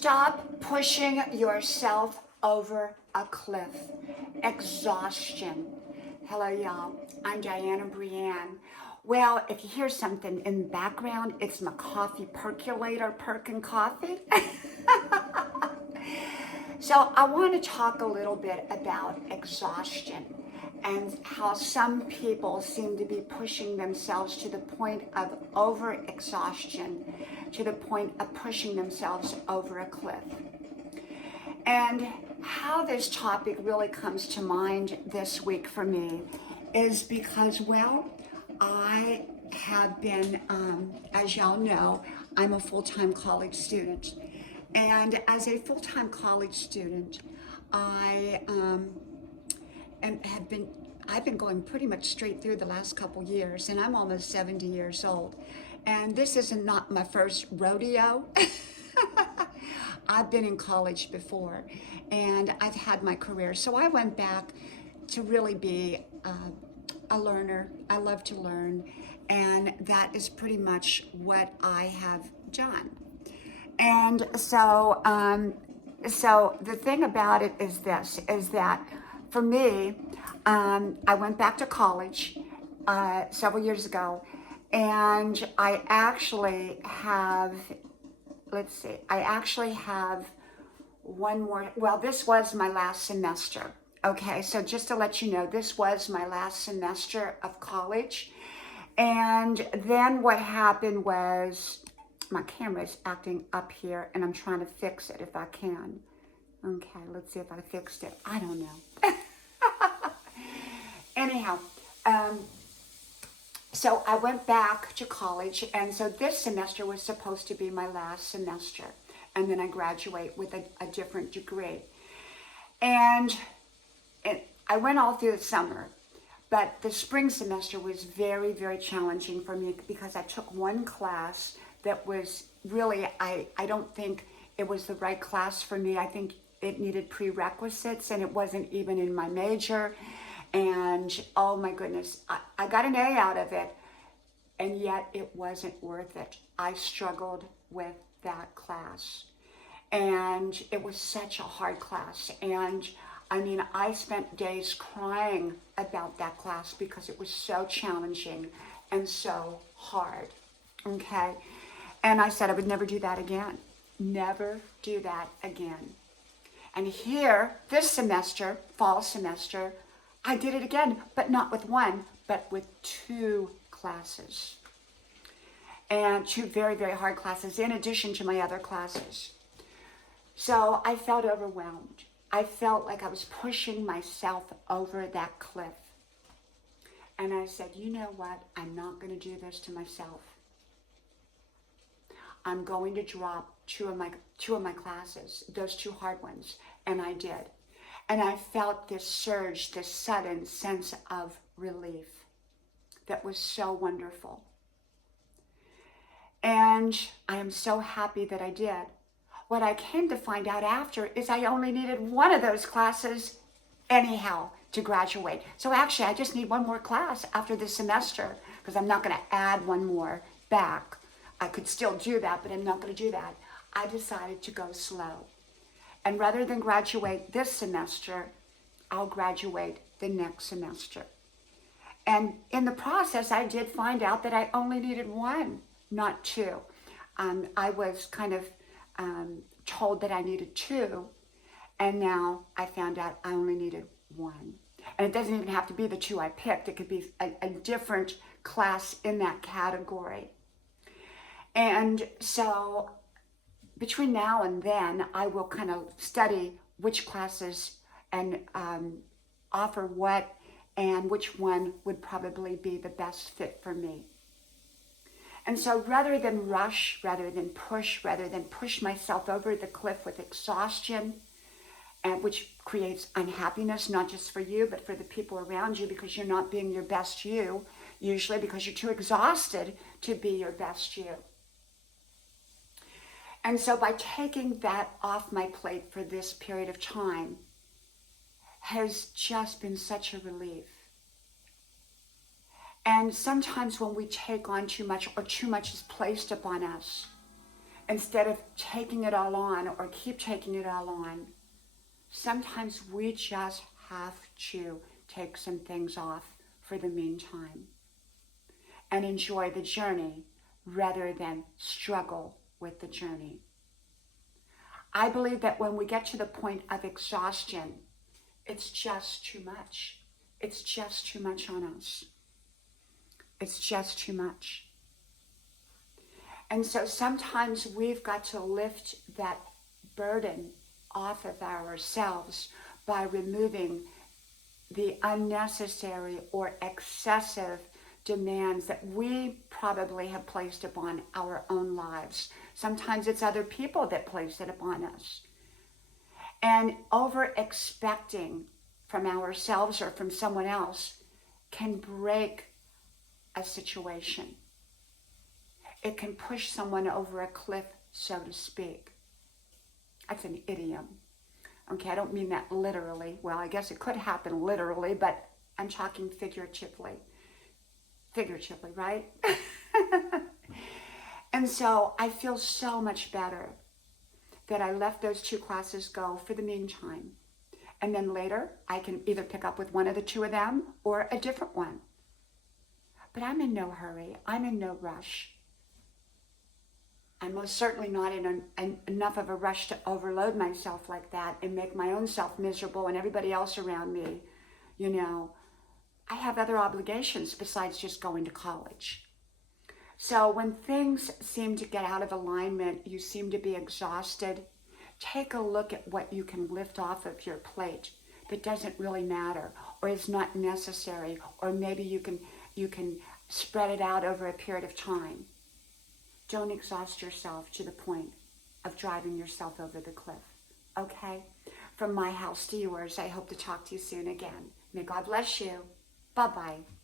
Stop pushing yourself over a cliff. Exhaustion. Hello, y'all. I'm Diana Brienne. Well, if you hear something in the background, it's my coffee percolator perking coffee. So I want to talk a little bit about exhaustion and how some people seem to be pushing themselves to the point of overexhaustion, to the point of pushing themselves over a cliff. And how this topic really comes to mind this week for me is because, well, I have been, as y'all know, I'm a full-time college student. And as a full-time college student, I I've been going pretty much straight through the last couple years, and I'm almost 70 years old. And this is not my first rodeo. I've been in college before, and I've had my career. So I went back to really be a learner. I love to learn, and that is pretty much what I have done. And so the thing about it is this, is that for me, I went back to college several years ago, and I actually have, one more, well, this was my last semester. Okay, so just to let you know, this was my last semester of college. And then what happened was, my camera is acting up here and I'm trying to fix it if I can. Okay, let's see if I fixed it. I don't know. Anyhow, so I went back to college, and so this semester was supposed to be my last semester, and then I graduate with a different degree. And I went all through the summer, but the spring semester was very, very challenging for me because I took one class that was really, I don't think it was the right class for me. I think it needed prerequisites, and it wasn't even in my major. And oh my goodness, I got an A out of it, and yet it wasn't worth it. I struggled with that class, and it was such a hard class. And I mean, I spent days crying about that class because it was so challenging and so hard. Okay. And I said I would never do that again. Never do that again. And here, this semester, fall semester, I did it again, but not with one, but with two classes. And two very, very hard classes in addition to my other classes. So I felt overwhelmed. I felt like I was pushing myself over that cliff. And I said, you know what? I'm not going to do this to myself. I'm going to drop two of my classes, those two hard ones. And I did. And I felt this surge, this sudden sense of relief that was so wonderful. And I am so happy that I did. What I came to find out after is I only needed one of those classes anyhow to graduate. So actually, I just need one more class after this semester because I'm not going to add one more back. I could still do that, but I'm not going to do that. I decided to go slow. And rather than graduate this semester, I'll graduate the next semester. And in the process, I did find out that I only needed one, not two. I was kind of told that I needed two, and now I found out I only needed one. And it doesn't even have to be the two I picked. It could be a different class in that category. And so between now and then, I will kind of study which classes and offer what, and which one would probably be the best fit for me. And so rather than rush, rather than push myself over the cliff with exhaustion, and which creates unhappiness, not just for you, but for the people around you, because you're not being your best you, usually because you're too exhausted to be your best you. And so by taking that off my plate for this period of time has just been such a relief. And sometimes when we take on too much, or too much is placed upon us, instead of taking it all on or keep taking it all on, sometimes we just have to take some things off for the meantime and enjoy the journey rather than struggle with the journey. I believe that when we get to the point of exhaustion, it's just too much. It's just too much on us. It's just too much. And so sometimes we've got to lift that burden off of ourselves by removing the unnecessary or excessive demands that we probably have placed upon our own lives. Sometimes it's other people that place it upon us. And over expecting from ourselves or from someone else can break a situation. It can push someone over a cliff, so to speak. That's an idiom. Okay, I don't mean that literally. Well, I guess it could happen literally, but I'm talking figuratively. Figuratively, right? And so I feel so much better that I let those 2 classes go for the meantime. And then later, I can either pick up with one of the 2 of them or a different one. But I'm in no hurry. I'm in no rush. I'm most certainly not in enough of a rush to overload myself like that and make my own self miserable and everybody else around me. You know, I have other obligations besides just going to college. So when things seem to get out of alignment, you seem to be exhausted, take a look at what you can lift off of your plate that doesn't really matter or is not necessary, or maybe you can spread it out over a period of time. Don't exhaust yourself to the point of driving yourself over the cliff, okay? From my house to yours, I hope to talk to you soon again. May God bless you. Bye-bye.